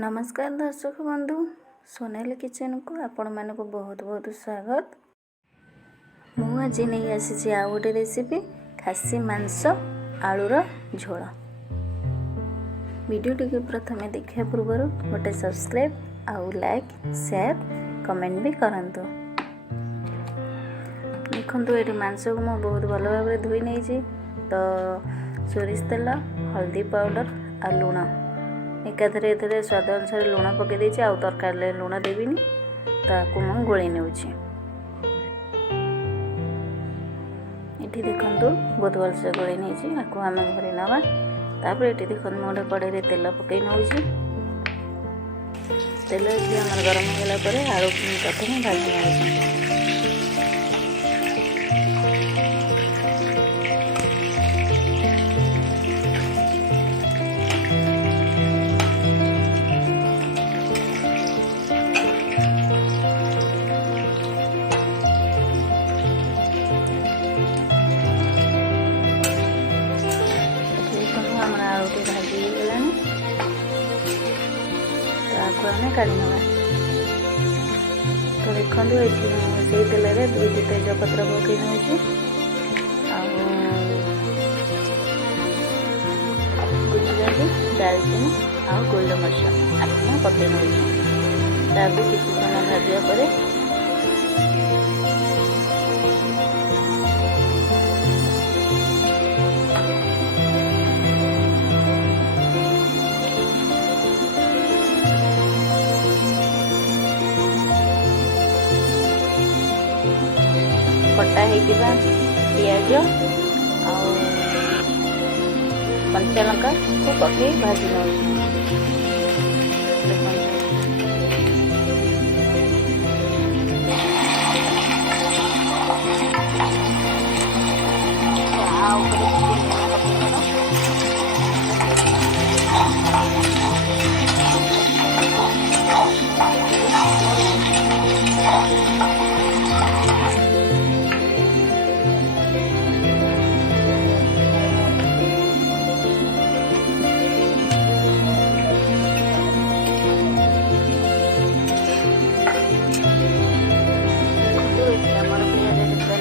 नमस्कार दर्शक बंधु, सोनाली किचन को आपण मानक बहुत बहुत स्वागत। मु आज नहीं आसी आ गोटे रेसिपी खासी मांस आलूर झोल। वीडियो टी प्रथम देखा पूर्व गोटे सब्सक्राइब आउ लाइक शेयर कमेंट भी करंतु। देखो ये मांस को मैं बहुत भल भाव धोई नहीं तो सोरिष तेल हल्दी पाउडर आ लुण एकाथरे एथरे स्वाद अनुसार लुण पकई आ तरकारी लुण देविनी ताकू मैं गोली नेउछि। ये देखो बहुत भलसे गोली नहीं आपको आम घरे नवा। तापर ये देखो गोटे कड़े तेल पकई नौ तेल आम गरम होगा आलू प्रथम भाजी नौ आलूटी भाजी गलानी आम काढ़ी ना। तो देखो से तेल में 2 तेजपत्र पकई नौ गुजराती दालचीनी आ गोलमरीच आपको पकई नौ किसी समय भाजा पर कटा होगा पियाज और कंचा लंका को पकई भाजी नौ।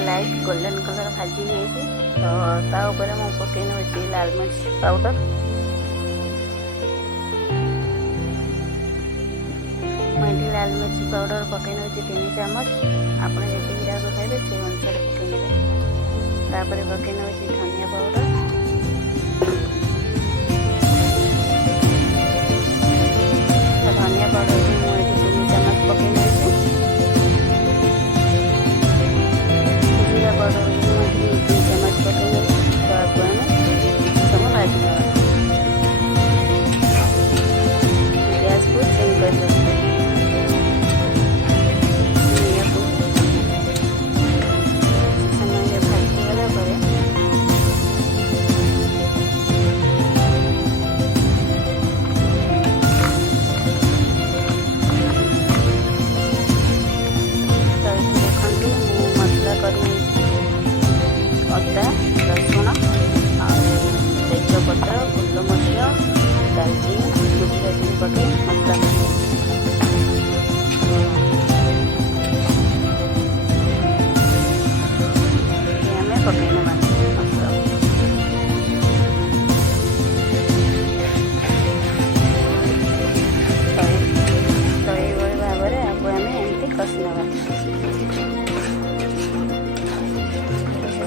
लाइट गोल्डन कलर भाजी तो ताऊपर मैं पकई नौ लाल मिर्च पाउडर मैं लाल मिर्च पाउडर पकई नौ 3 चामच आप जी खाइबे से अनुसार पकई ने। तापर पकई नौ धनिया पाउडर धनिया पाउडर भी मुझे 3 चामच पकई नौ पाउडर 2 चम्मच पकई तो आपको सब भाजी ना। गैस को सिम कर सकते समय भाजी गला पर मसला कर अदा रसुण तेजपत्र गोलमरीच दालचीनी गुजराती पकई मसला आम पकई ना मसला तो ये भाव में आपको आम एमती कषि ना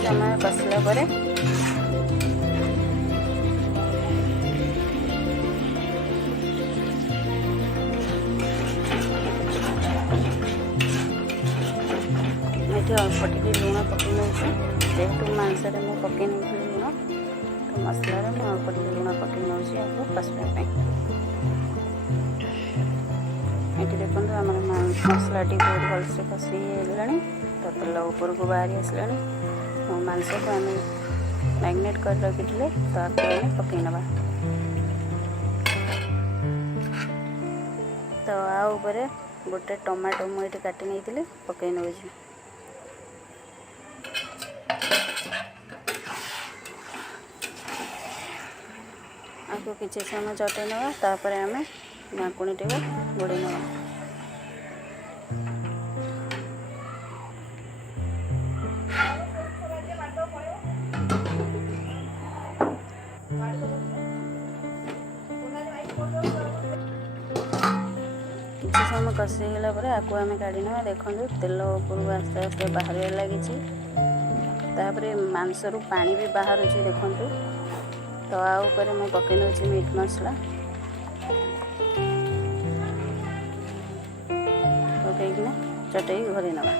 समय कसला पर अल्प टे लुण पकई नौ जेहेतु मांसरे मुझे पकई नहीं लुण तो मसला मुझे अल्प टे लुण पकई नौ आपको कषापी। ये देखो आम मसला बहुत भलसे कषि तो तेल ऊपर को बाहरी आसला मांस को आम मैरिनेट कर रखी तो आपको पकई ना। तो आउे गोटे टमाटो मुझे काटी नहीं पकई नौ आपको किसी समय चटई ना। तापर आम ढाकुणीଟିକୁ ଘୋଡ଼େଇ ନେବା। କିଛି ସମୟ କଷି ହେଇଗଲା ପରେ ଆକୁ ଆମେ କାଢ଼ି ନେବା। ଦେଖନ୍ତୁ ତେଲ ଉପରକୁ ଆସ୍ତେ ଆସ୍ତେ ବାହାରିବାରେ ଲାଗିଛି। ତାପରେ ମାଂସରୁ ପାଣି ବି ବାହାରୁଛି ଦେଖନ୍ତୁ। ତ ଆଉ ଉପରେ ମୁଁ ପକାଇ ନେଉଛି ମିଟ୍ ମସଲା ପକାଇକିନା ଚଟେଇ ଘୋଡ଼େଇ ନେବା।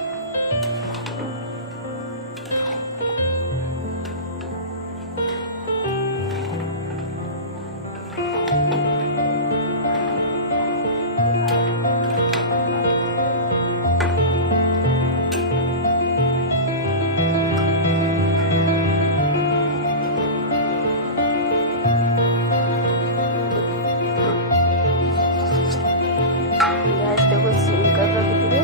ଗ୍ୟାସ୍ଟାକୁ ସିମ୍ କରି ରଖିଥିବେ।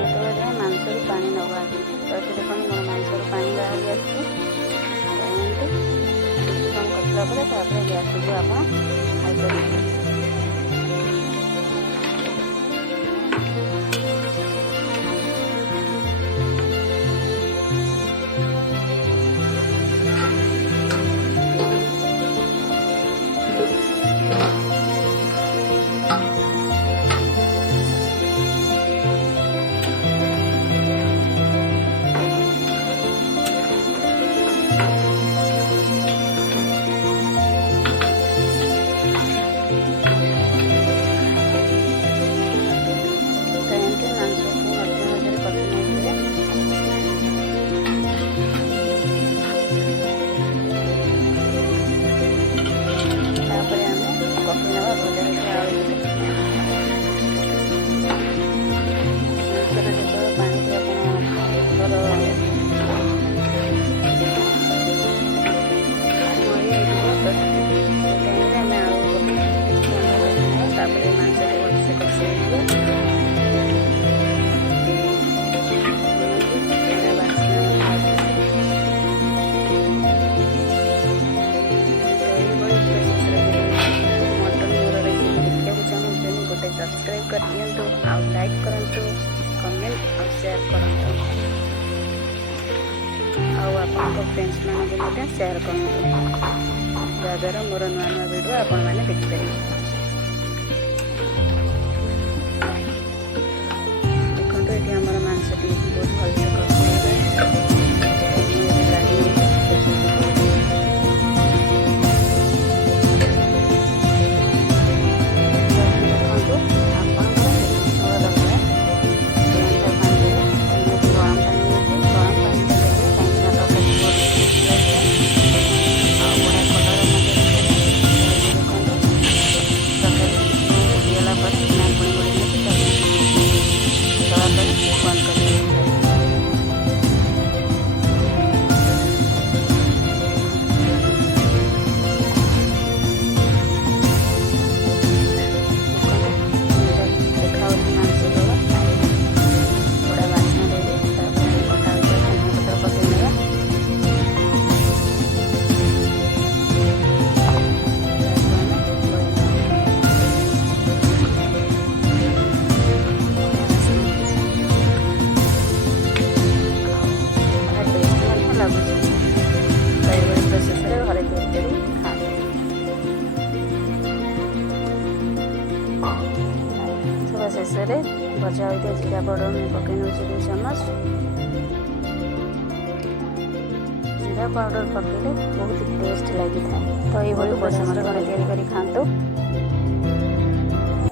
ଯେତେବେଳେ ଯାଏ ମାଂସରୁ ପାଣି ନ ବାହାରେ। ତ ଏଠି ଦେଖନ୍ତୁ ମୋର ମାଂସରୁ ପାଣି ବାହାରି ଯାଉଛି। ଏମିତି କିଛି ସମୟ କଷିଲା ପରେ ତାପରେ ଗ୍ୟାସ୍ଟିକୁ ଆପଣ ଖାଇପାରିବେ। सब्सक्राइब कर दिंतु और लाइक करंतु कमेंट और शेयर करंतु और आपन फ्रेंड्स मानक मध्य शेयर करंतु जहाँद्वारा मोर नुआ नुआ वीडियो आपण मैंने देखिपारे। देखो ये आम मांसटी बहुत भलसे शेष में भजा होता जीरा पाउडर पकई नौ 2 चम्मच। जीरा पाउडर पकड़े बहुत टेस्ट लगी था। तो ये बड़ी समय घर तैयारी कर खातु।